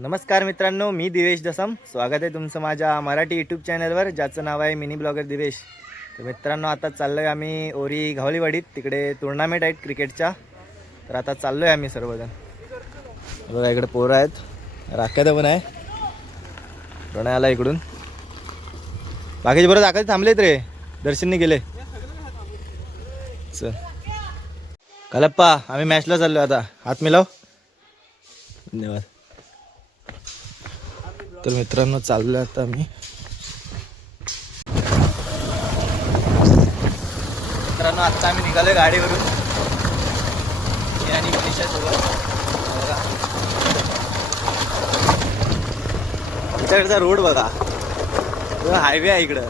नमस्कार मित्रांनो, मी दिवेश दसम. स्वागत आहे तुमचं माझ्या मराठी यूट्यूब चॅनलवर, ज्याचं नाव आहे मिनी ब्लॉगर दिवेश. तर मित्रांनो, आता चाललो आहे आम्ही ओरी घावलीवाडीत. तिकडे टुर्नामेंट आहेत क्रिकेटच्या. तर आता चाललो आहे आम्ही सर्वजण. बघा इकडे पोरं आहेत, राख्यात पण आहे. प्रणय आला इकडून. बाकीचे बरं दाखल थांबलेत रे, दर्शनने गेले. चल कलप्पा, आम्ही मॅचला चाललो आता. हात मिलाव. धन्यवाद. तर मित्रांनो, चाललो आता मी. मित्रांनो, आत्ता आम्ही निघालोय गाडीवरून. मी आणि मनीषा सोबत. इकडचा रोड बघा, हायवे आहे इकडं.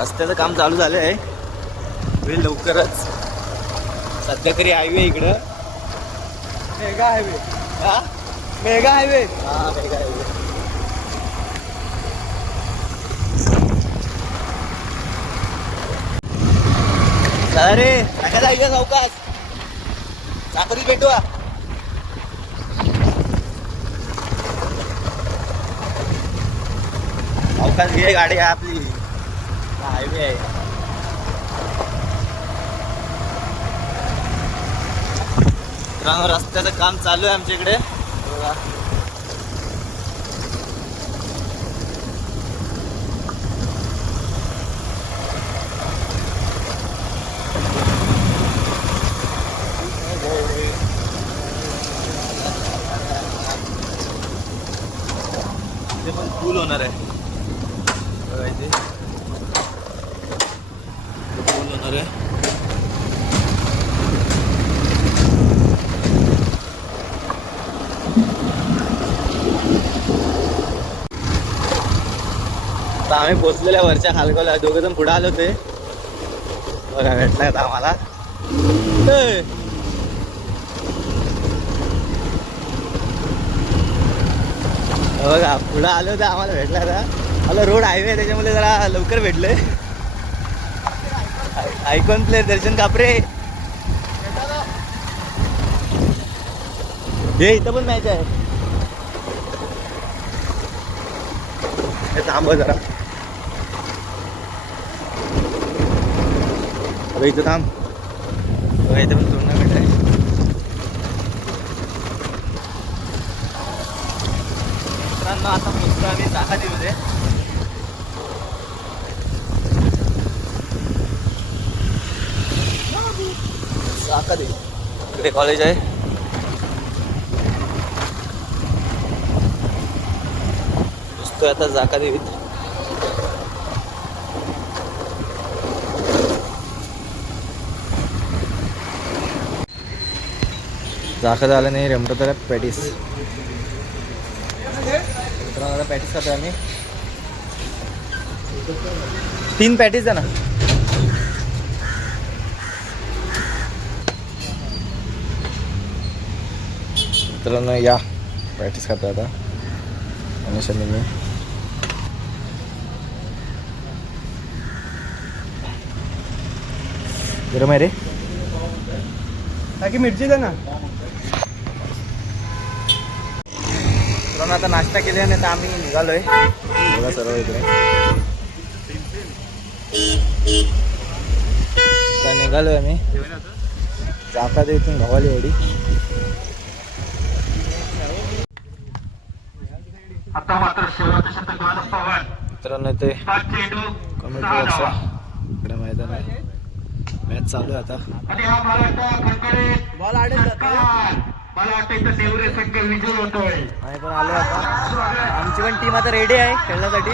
रस्त्याचं काम चालू झालं आहे, होईल लवकरच. सध्या तरी हायवे इकडं मेगा हायवे. हा मेगा हायवे. हा मेगा हायवे. अरे नका जायचं सावकाश, चाकरी भेटवा. सावकाश घे, गाडी आहे आपली, हायवे आहे. रस्त्याचं काम चालू आहे आमच्या इकडे. इथे पण पूल होणार आहे, इथे पूल होणार आहे. आता आम्ही पोचलेल्या वरच्या खालगावला. दोघं जण पुढे आलो ते बघा, भेटलाय आता आम्हाला. बघा पुढे आलो तर आम्हाला भेटला. आता मला रोड हायवे आहे त्याच्यामुळे जरा लवकर भेटले. आयकॉन प्लेअर दर्शन कापरे. हे इथं पण मॅच आहे. थांब जरा, इथं थांब. इथं पण टुर्नामेंट आहे. मित्रांनो, आता पोचतो आम्ही चाकादेवीमध्ये. चाकादेवी इकडे कॉलेज आहे. पोचतोय आता चाकादेवीत. दाखल झालं नाही, रेमटो तर पॅटीस. मित्रांनो, पॅटीस खातोय आम्ही. 3 पॅटीस आहे ना. मित्रांनो, या पॅटीस खातोय आता आणि शनी. गरम आहे रे, बाकी मिरची द्या ना. आता नाश्ता केल्याने तर आम्ही निघालोय. बघा सर्व इकडे आता निघालोय आम्ही चाकादेवीतून घावलीवाडी. मित्रांनो, ते कमेंटवरचा इकडे मैदान आहे. मॅच चालू आहे आता. बॉल आम्ही पण आलो आता. आमची पण टीम आता रेडी आहे खेळण्यासाठी.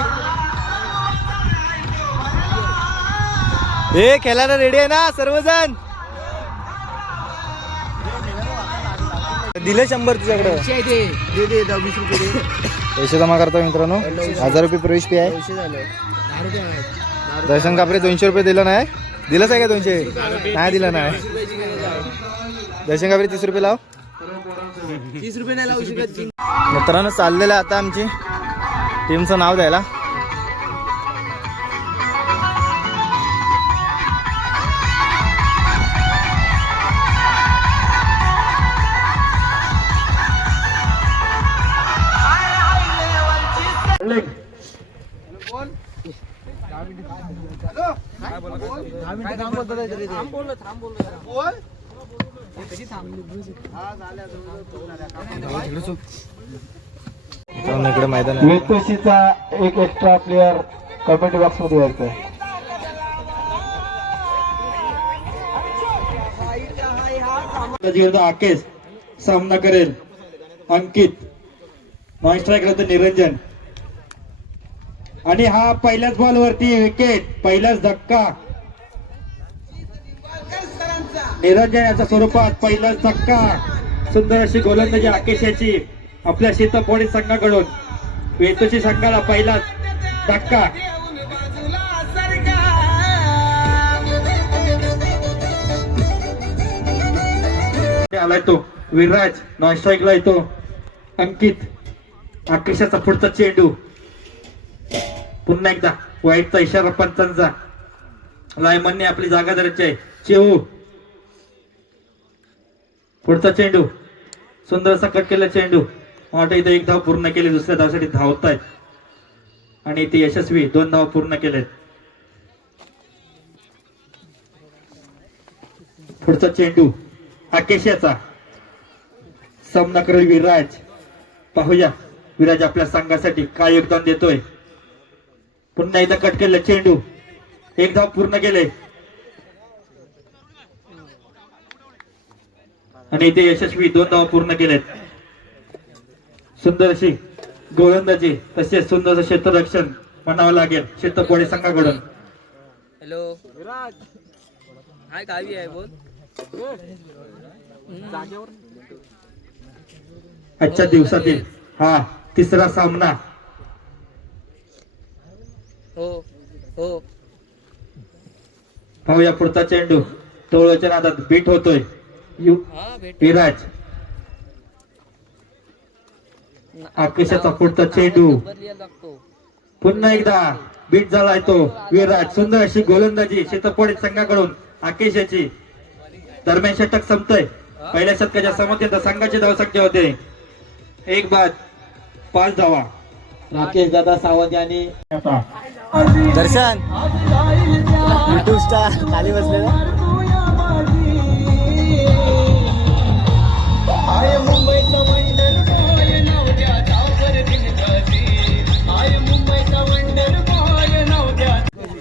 हे खेळायला रेडी आहे ना सर्वजण. दिले 100 तुझ्याकडे. 20 रुपये पैसे जमा करतो मित्रांनो. 1000 रुपये प्रवेश फी आहे. दर्शन कापरे 200 रुपये दिलं नाही. दिलंच आहे का 200? नाही दिलं नाही. दर्शन कापरे 30 रुपये लाव. 30 रुपये नाही लावू शकत. मित्रांनो, चाललेलं आता आमची टीमचं नाव द्यायला. इकडे मैदान आहे. वेतोशीचा एक एक्स्ट्रा प्लेअर कमेंट बॉक्स मध्ये यायचा आहे. आकेश सामना करेल अंकित, नॉन स्ट्रायकर होतं निरंजन. आणि हा पहिल्याच बॉल वरती विकेट, पहिलाच धक्का निरंजन याच्या स्वरूपात, पहिलाच धक्का. सुंदर अशी गोलंदाजी आकेश याची आपल्या शीतपोळी संघाकडून. वेतोशी संघाला पहिलाच धक्का. आलाय तो विराज, नॉन स्ट्राईकला येतो अंकित. आकेशाचा पुढचा चेंडू, पुन्हा एकदा वाईटचा इशारा पंचांचा. लायमनने आपली जागा धरायची आहे. चेऊ, पुढचा चेंडू, सुंदर कट केला चेंडू. वाटतं इथे एक धाव पूर्ण केली, दुसऱ्या धावसाठी धावतायत आणि ते यशस्वी 2 धाव पूर्ण केलेत. पुढचा चेंडू आकेशाचा, सामना करेल विराज. पाहूया विराज आपल्या संघासाठी काय योगदान देतोय. पुन्हा एकदा कट केलं चेंडू, एक धाव पूर्ण केले आणि इथे यशस्वी 2 धाव पूर्ण केलेत. सुंदर अशी गोलंदाजी, तसेच सुंदर क्षेत्ररक्षण म्हणावं लागेल शीतपोळी संघाकडून. हॅलो विराज, हाय गावी आहे बोल. आजच्या दिवसातील हा तिसरा सामना. हो हो, पाहूया पुढचा चेंडू, टोळच्या नादात बीट होतोय हा भेट. विराज. आकेशाचा पुढचा चेंडू, लागतो. पुन्हा एकदा बीट झालाय तो विराज. सुंदर अशी गोलंदाजी शीतपोळी संघाकडून आकेशाची. दरम्यान षटक संपतोय. पहिल्या षटकाच्या समाप्तीनंतर संघाचे धावसंख्या होते 1 बाद 5 धावा. राकेश दादा सावंत यांनी आता दर्शन युट्यूब स्टार खाली बसलेला.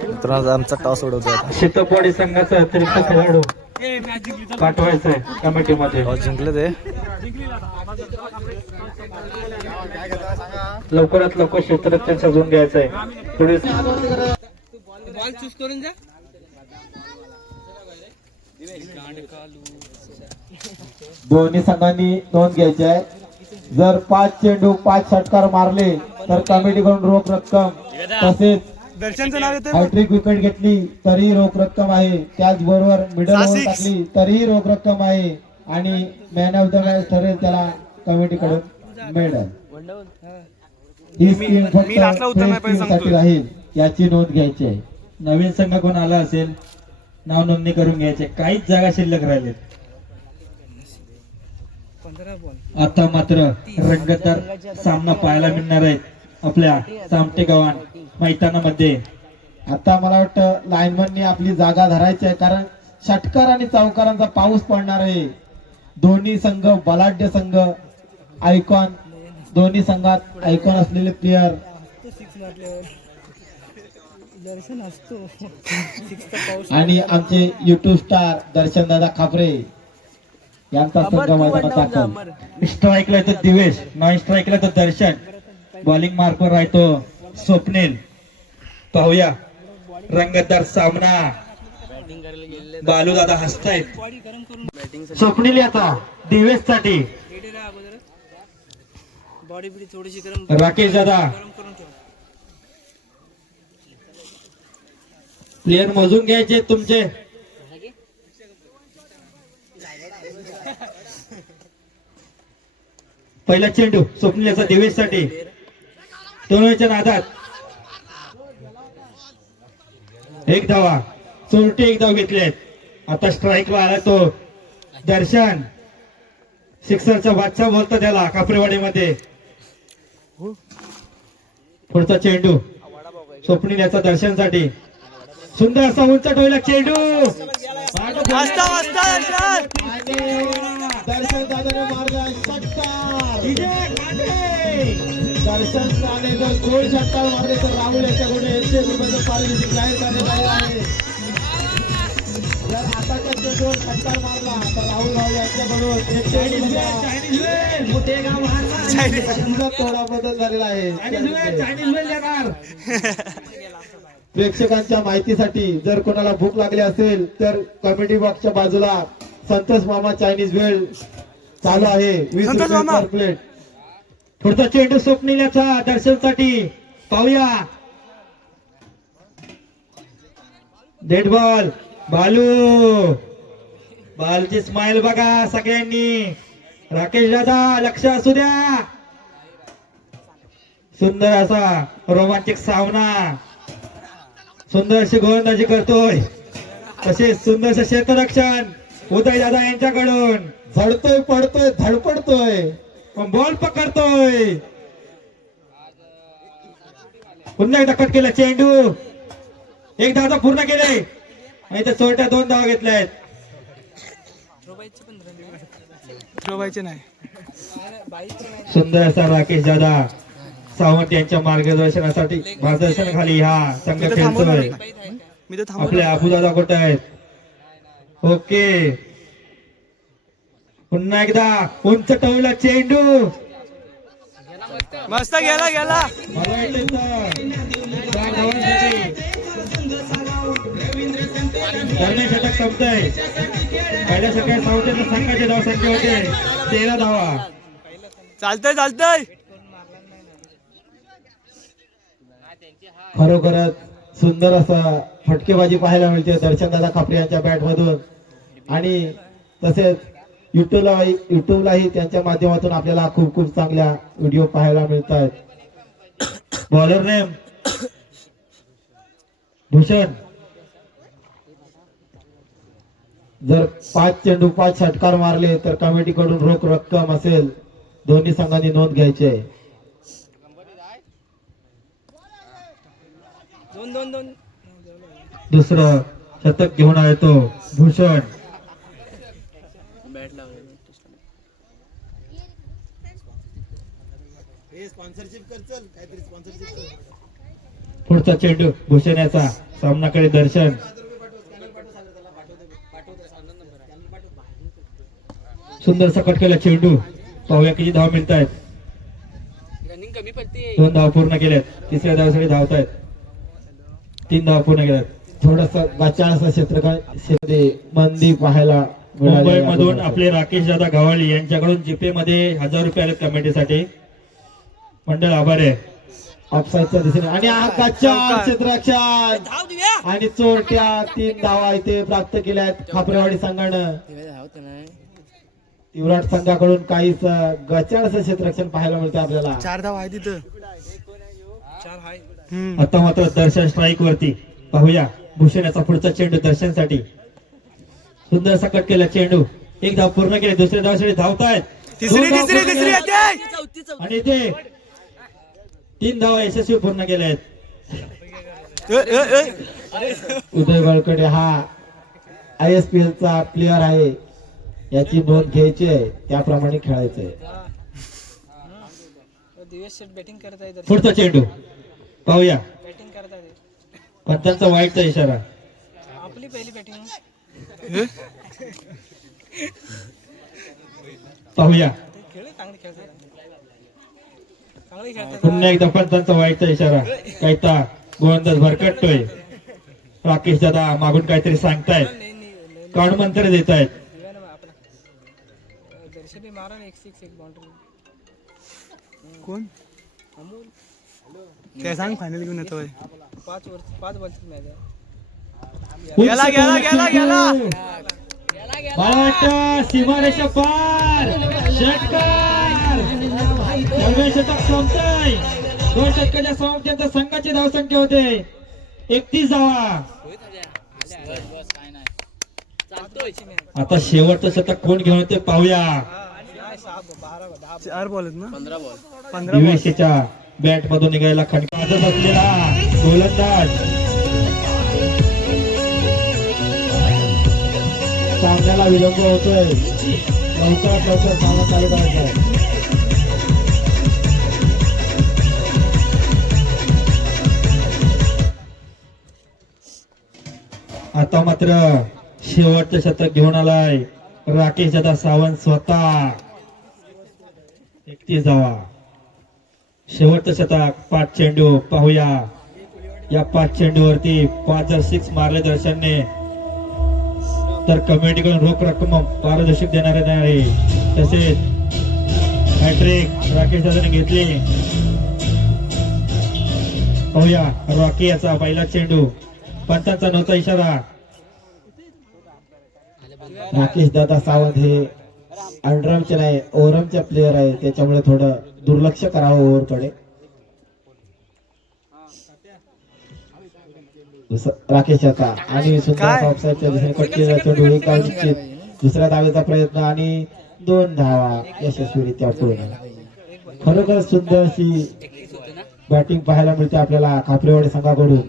मित्रांनो आमचा टॉस उडवतो आता. शीतपोळी संघाचा अतिरिक्त खेळाडू पाठवायचंय कमिटीमध्ये. टॉस जिंकले ते. लवकरात लवकर क्षेत्ररक्षण सजवून घ्यायचंय. पुढे बॉल चूज करून जा. दोन्ही संघांनी नोंद घ्यायची आहे. जर 5 चेंडू 5 षटकार मारले तर कमिटीकडून रोख रक्कम, तसेच हॅट्रिक विकेट घेतली तरीही रोख रक्कम आहे. त्याचबरोबर मिडल ओव्हर टाकली तरीही रोख रक्कम आहे. आणि मॅन ऑफ द मॅच ठरेल त्याला कमिटीकडून मेडल. ही स्कीम फक्त साठी राहील, याची नोंद घ्यायची आहे. नवीन संघ कोण आला असेल नाव नोंदणी करून घ्यायचे. काहीच जागा शिल्लक राहिलेत. आता मात्र रंगतदार सामना पाहायला मिळणार आहे आपल्या सामटे गव्हाण मैदानामध्ये. आता मला वाटतं लाईनमनने आपली जागा धरायची आहे, कारण षटकार आणि चौकारांचा पाऊस पडणार आहे. दोन्ही संघ बलाढ्य संघ, आयकॉन, दोन्ही संघात आयकॉन असलेले प्लेयर. आणि आमचे युट्यूब स्टार दर्शन दादा खापरे यांचा संघ मैदानात दाखल. स्ट्राईकला येतो दिवेश, नॉन स्ट्राईकला तर दर्शन, बॉलिंग मार्कवर राहतो स्वप्नील. पाहूया रंगतदार सामना. बालू दादा हसतायत. स्वप्नील आता दिवेश साठी, राकेश दादा. प्लेयर मोजून घ्यायचे तुमचे. पहिला चेंडू स्वप्नील याचा दिवेश साठी. दोनच्या नादात 1 धावा. चोरटे 1 धाव घेतलेत. आता स्ट्राईकला आला तो दर्शन. सिक्सरचा बादशाह बोलतो त्याला कापरेवाडीमध्ये. पुढचा चेंडू स्वप्नील याचा दर्शनसाठी. सुंदर असा उंच टोला चेंडू दर्शन दादाने मारला षटकार. दर्शन दादाने जर गोल षटकार मारले तर राहुल याच्याकडून 100 रुपयाचं पारितोषिक जाहीर करण्यात आले आहे. जर आता चेंडूवर षटकार मारला तर राहुल राव यांच्याकडून 100 रुपयाचा थोडा बदल झालेला आहे. प्रेक्षकांच्या माहितीसाठी जर कोणाला भूक लागली असेल तर कमेंटी बॉक्सच्या बाजूला संतोष मामा चायनीज वेळ चालू आहे 20 रुपये पर प्लेट. पुढचा चेंडू स्वप्नीलाचा दर्शनसाठी पाहूया. डेड बॉल बालू बालची स्माइल बघा सगळ्यांनी. राकेश दादा लक्ष असू द्या. सुंदर असा रोमांचक सामना. सुंदर अशी गोलंदाजी करतोय. तसेच सुंदरसे क्षेत्ररक्षण उदय दादा यांच्याकडून. झडतोय पडतोय धडपडतोय पण बॉल पकडतोय. पुन्हा एकदा कट केला चेंडू. एक धाव पूर्ण केले आणि त्या चोरट्या 2 धावा घेतल्या आहेत. सुंदर असा राकेश दादा सावंत यांच्या मार्गदर्शनासाठी मार्गदर्शनाखाली हा संघ खेळतोय. आपल्या अबुदादा कुठे आहेत? ओके पुन्हा एकदा उंच टवला चेंडू. मस्त गेला गेला. मला षटक संपतंय. पहिल्या सकाळी सावंतच्या संघाचे धाव संख्या होते 13 धावा. चालतंय चालतंय. खरोखरच सुंदर असा फटकेबाजी पाहायला मिळते दर्शनदादा खापरे यांच्या बॅट मधून. आणि तसेच युट्यूबलाही त्यांच्या माध्यमातून आपल्याला खूप खूप चांगल्या व्हिडिओ पाहायला मिळतात. Bowler name Bhushan. जर 5 चेंडू 5 षटकार मारले तर कमिटीकडून रोख रक्कम असेल. दोन्ही संघांनी नोंद घ्यायची आहे. दुसरं शतक घेऊन आहे तो भूषण. पुढचा चेंडू भूषण याचा सामनाकडे दर्शन. सुंदर सकट केला चेंडू. पाहूया किती धाव मिळत आहेत. 2 धाव पूर्ण केल्यात. तिसऱ्या धावासाठी धावत आहेत. 3 धाव पूर्ण केल्यात. थोडस गचाळसा क्षेत्र मंदी पाहायला मुंबई मधून आपले राकेश दादा गव्हाळी यांच्याकडून जीपे मध्ये 1000 रुपये आले कमिटीसाठी. मंडळ आभार आहे. ऑफसाईडच्या दिशेने आणि गचाळ क्षेत्ररक्षण आणि चोरट्या 3 धावा इथे प्राप्त केल्या आहेत खापरेवाडी संघानं. विराट संघाकडून काहीच गचाळचं क्षेत्ररक्षण पाहायला मिळते आपल्याला. 4 धाव आहे तिथं. 4 आहे. आता मात्र दर्शन स्ट्राईक वरती. पाहूया भूषण याचा पुढचा चेंडू दर्शनसाठी. सुंदर सकट केला चेंडू. 1 धाव पूर्ण केले. दुसऱ्या धावासाठी धावतायत. आणि इथे 3 धावा यशस्वी पूर्ण केल्या आहेत. उदय बळकटे हा ISPL चा प्लेअर आहे. याची नोंद घ्यायची आहे. त्याप्रमाणे खेळायचंय. पुढचा चेंडू पाहूया. पंचांचा वाईटचा इशारा. आपली पहिली बॅटिंग. पाहूया पुन्हा एकदा पंचांचा वाईटचा इशारा. काहीता गोलंदाज भरकटतोय. राकेश दादा मागून काहीतरी सांगतायत. काढ मंत्र देत आहेत. कोण काय सांग फायनल घेऊन येतोय. 5 बॉलची मॅच आहे. गेला गेला गेला गेला. मला वाटतं सीमारेषा पार षटकार. षटक संपतंय. 2 षटकाच्या समाप्तीनंतर संघाची धावसंख्या होते 31 धावा. आता शेवटचं शतक कोण घेऊन येते पाहूया. 4 बॉल आहेत ना. 15 युएसएच्या बॅट मधून निघायला खटका असलेला गोलंदाज सामन्याला विलंब होतोय. लवकरात लवकर सामना चालू करायचा आहे. आता मात्र शेवटचं शतक घेऊन आलाय राकेश दादा सावंत स्वतः. 31 धावा. शेवटचं शतक. 5 चेंडू पाहूया. या 5 चेंडूवरती 5 जर 6 मारले दर्शनने तर कमिटीकडून रोख रक्कम पारितोषिक देणार आहे. तसेच हॅट्रिक राकेश दादाने घेतली. पाहूया रॉकी याचा पहिला चेंडू. पंचांचा नव्हता इशारा. राकेश दादा सावंत हे अंडरमचे नाही ओव्हरचे प्लेअर आहे, त्याच्यामुळे थोडं दुर्लक्ष करावं ओव्हरकडे. राकेश याचा आणि सुंदर ऑफसाईडच्या दिशेने कट केलेला चेंडू. एक धाव निश्चित. दुसऱ्या धावेचा प्रयत्न आणि 2 धावा यशस्वीरित्या पूर्ण. खरोखर सुंदर अशी बॅटिंग पाहायला मिळते आपल्याला खापरेवाडी संघाकडून.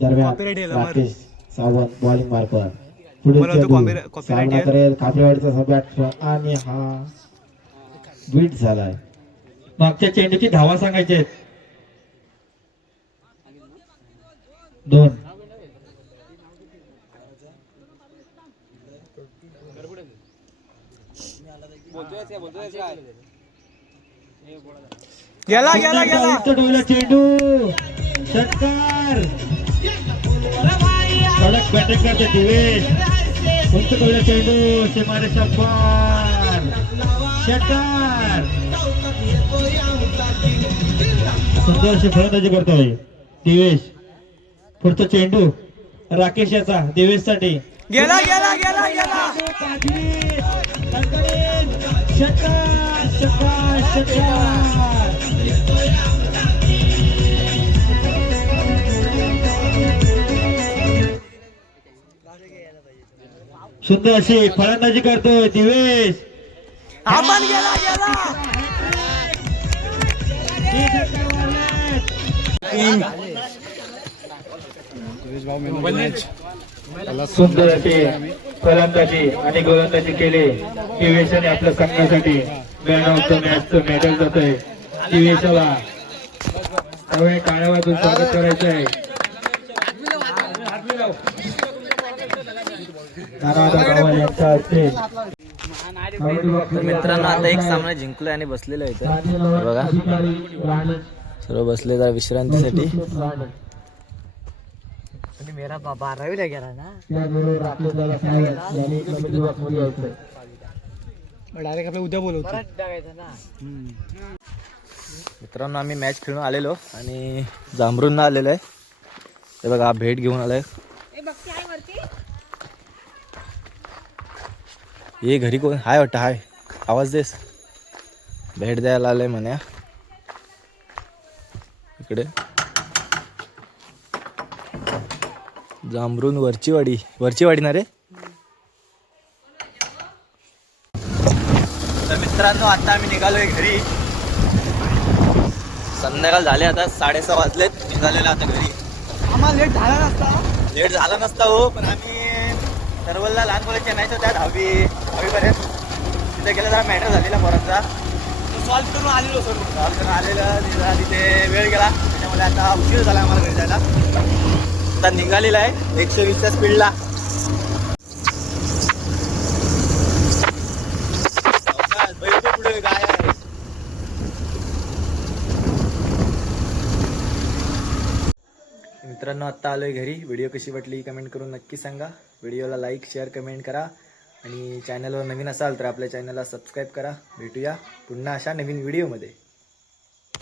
दरम्यान राकेश सावंत बॉलिंग मार्कर. पुढे चेंडू सामना करेल खापरेवाडीचा बॅट्समन आणि हा बीट झालाय. मागच्या चेंडूची धावा सांगायचे आहेत. 2. गेला गेला गेला चेंडू. षटकार. कडक बॅटिंग करते दिवेश. उंच टोळीला चेंडू सीमारेषा पार. षटकार. सुंदर अशी फलंदाजी करतोय दिवेश. पुढचा चेंडू राकेश याचा दिवेश साठी. गेला गेला गेला गेला षटकार षटकार षटकार. सुंदर अशी फलंदाजी करतोय दिवेश. आपण गेला गेला सुंदर अशी फलंदाजी आणि गोलंदाजी केली दिवेशाने आपल्या संघासाठी. मॅन ऑफ द मॅचचं मेडल जात आहे दिवेशाला. त्यामुळे काळ्यावाजून स्वागत करायचं आहे. तर मित्रांनो आता एक सामना जिंकलोय आणि बसलेलो आहे इथं बघा. सर्व बसले जरा विश्रांतीसाठी. मेरा 12वीला गेला ना डायरेक्ट आपल्या उद्या बोलवतो. मित्रांनो आम्ही मॅच खेळून आलेलो आणि जांभरूंना आलेलो आहे. हे बघा हा भेट घेऊन आलाय. ये घरी कोण हाय वाटतं. हाय आवाज देस. भेट द्यायला आलंय म्हणे इकडे. जांभरून वरची वाडी ना रे. तर मित्रांनो आता आम्ही निघालोय घरी. संध्याकाळ झाले आता 6:30 वाजलेत. निघालेलो आता घरी. आम्हाला लेट झाला नसता हो, पण आम्ही सर्वला लहान मुलांच्या मॅच होत्या 10वीपर्यंत. तिथे गेला जरा मॅटर झालेला पोरांचा. सॉल्व करून आलेलं तिथे वेळ गेला, त्याच्यामुळे आता उशीर झाला आम्हाला घरी जायला. आता निघालेला आहे 120च्या स्पीडला. पुढे गाय आहे. मित्रांनो आत्ता आलोय घरी. व्हिडिओ कशी वाटली कमेंट करून नक्की सांगा. व्हिडिओला लाईक शेअर कमेंट करा आणि चॅनलवर नवीन असाल तर आपल्या चॅनलला सबस्क्राईब करा. भेटूया पुन्हा अशा नवीन व्हिडिओमध्ये.